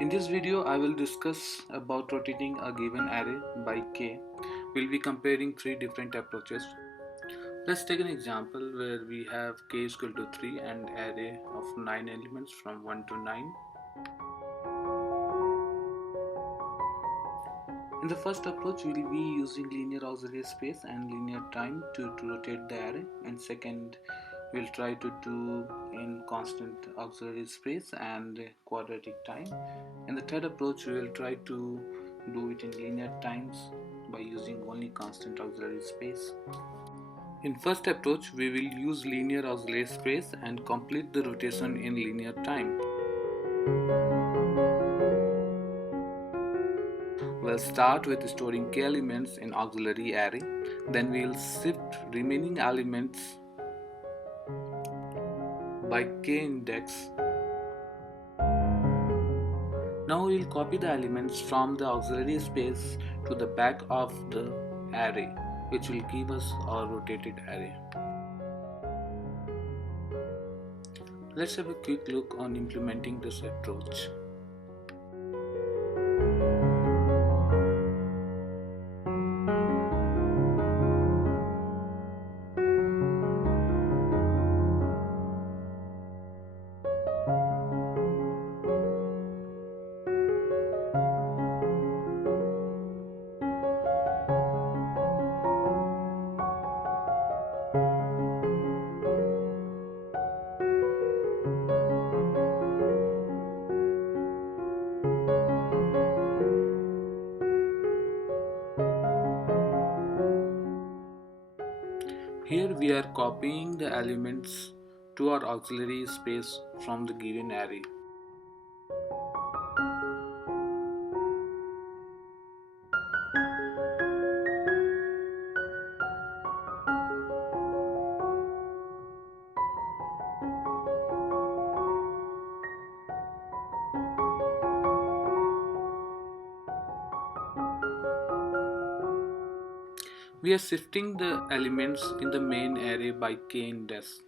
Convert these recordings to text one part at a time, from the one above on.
In this video, I will discuss about rotating a given array by k. We'll be comparing three different approaches. Let's take an example where we have k is equal to 3 and array of 9 elements from 1 to 9. In the first approach, we'll be using linear auxiliary space and linear time to rotate the array. And second, we'll try to do in constant auxiliary space and quadratic time. In the third approach, we will try to do it in linear times by using only constant auxiliary space. In first approach, we will use linear auxiliary space and complete the rotation in linear time. We'll start with storing k elements in auxiliary array, then we'll shift remaining elements by k index. Now we'll copy the elements from the auxiliary space to the back of the array, which will give us our rotated array. Let's have a quick look on implementing this approach. Here we are copying the elements to our auxiliary space from the given array. We are shifting the elements in the main array by k index.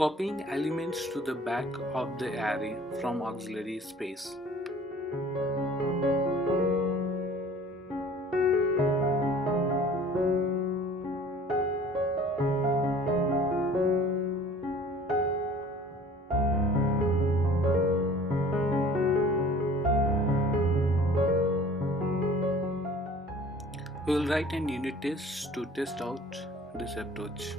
Copying elements to the back of the array from auxiliary space. We will write an unit test to test out this approach.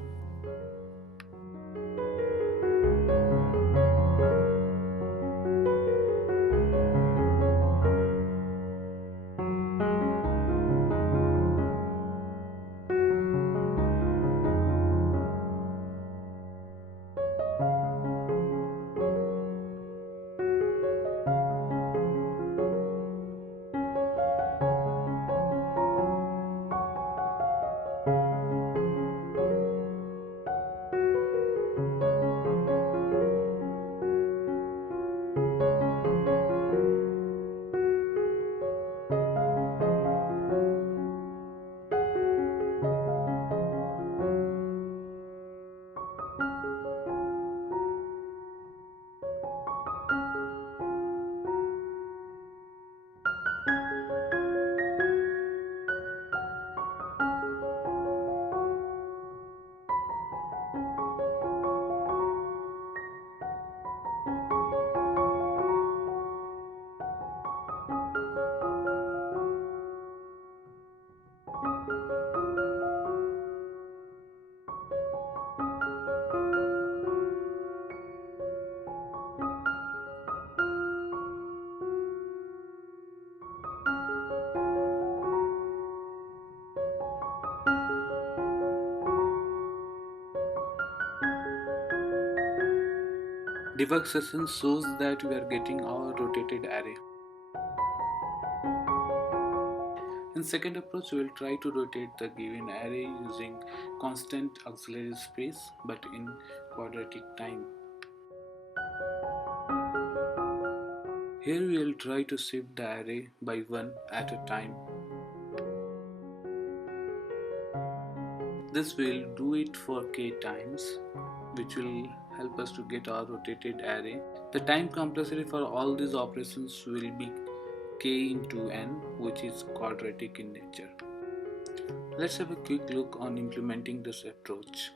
Debug session shows that we are getting our rotated array. In second approach, we will try to rotate the given array using constant auxiliary space but in quadratic time. Here we will try to shift the array by one at a time. This will do it for k times, which will help us to get our rotated array. The time complexity for all these operations will be k into n, which is quadratic in nature. Let's have a quick look on implementing this approach.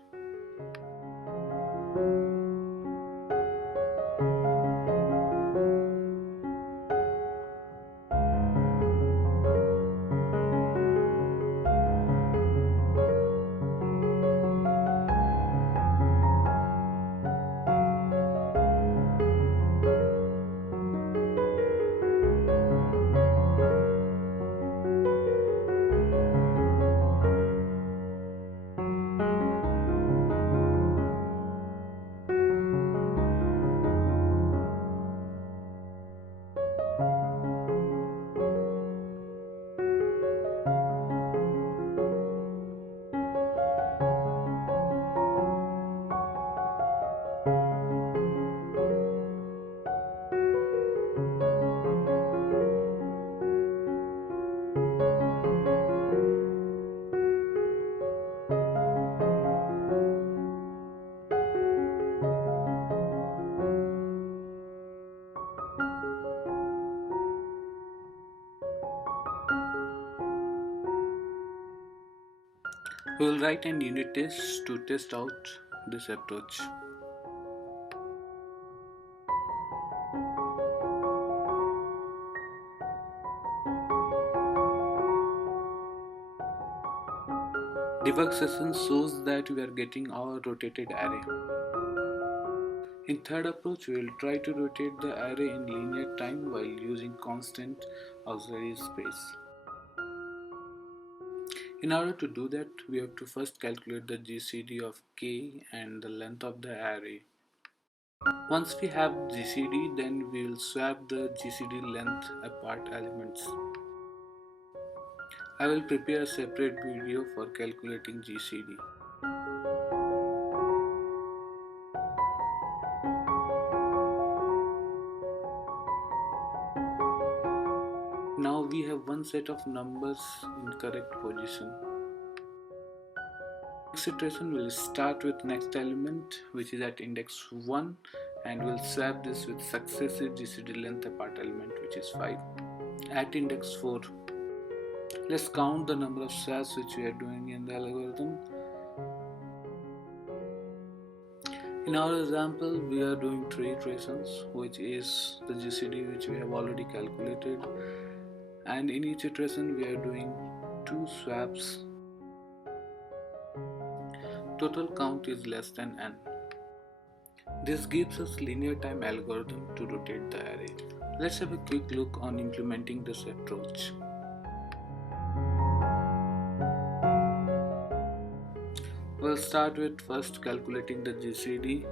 We will write an unit test to test out this approach. Debug session shows that we are getting our rotated array. In third approach, we will try to rotate the array in linear time while using constant auxiliary space. In order to do that, we have to first calculate the GCD of k and the length of the array. Once we have GCD, then we will swap the GCD length apart elements. I will prepare a separate video for calculating GCD. Now we have one set of numbers in correct position. Next iteration will start with next element, which is at index 1, and we'll swap this with successive GCD length apart element, which is 5. At index 4, let's count the number of swaps which we are doing in the algorithm. In our example, we are doing 3 iterations, which is the GCD which we have already calculated, and in each iteration we are doing 2 swaps. Total count is less than n. This gives us linear time algorithm to rotate the array. Let's have a quick look on implementing this approach. We'll start with first calculating the GCD.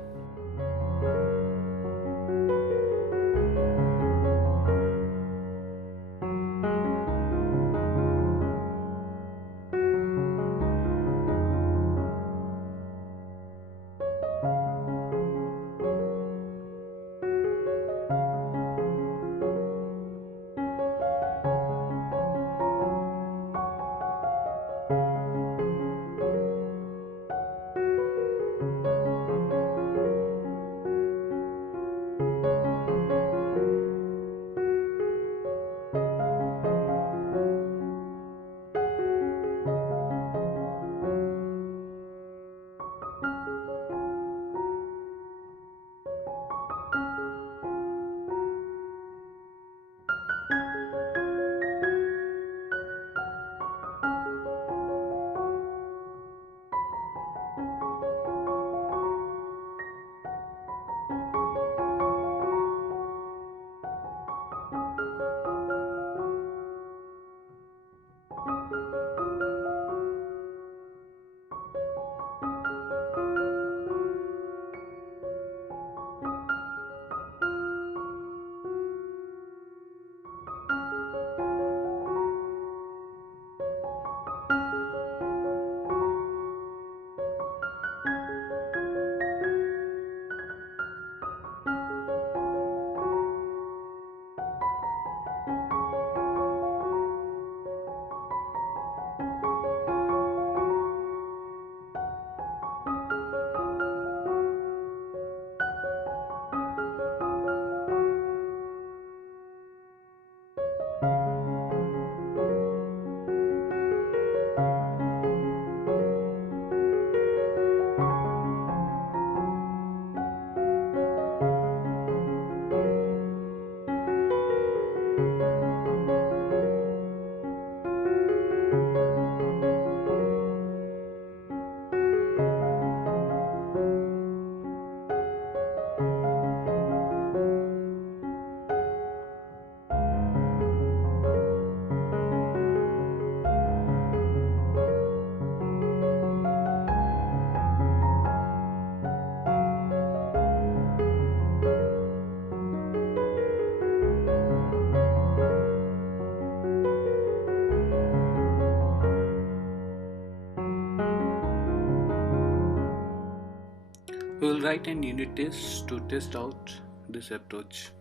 We will write an unit test to test out this approach.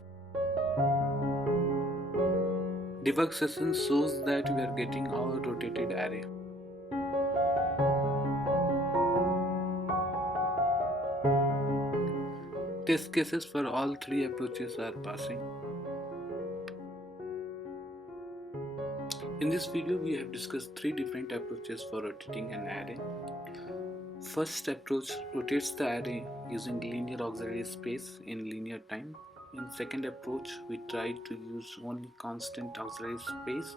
Debug session shows that we are getting our rotated array. Test cases for all three approaches are passing. In this video, we have discussed three different approaches for rotating an array. First approach rotates the array using linear auxiliary space in linear time. In second approach, we tried to use only constant auxiliary space,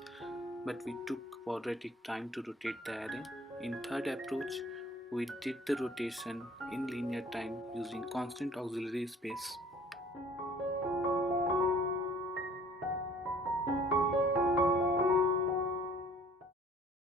but we took quadratic time to rotate the array. In third approach, we did the rotation in linear time using constant auxiliary space.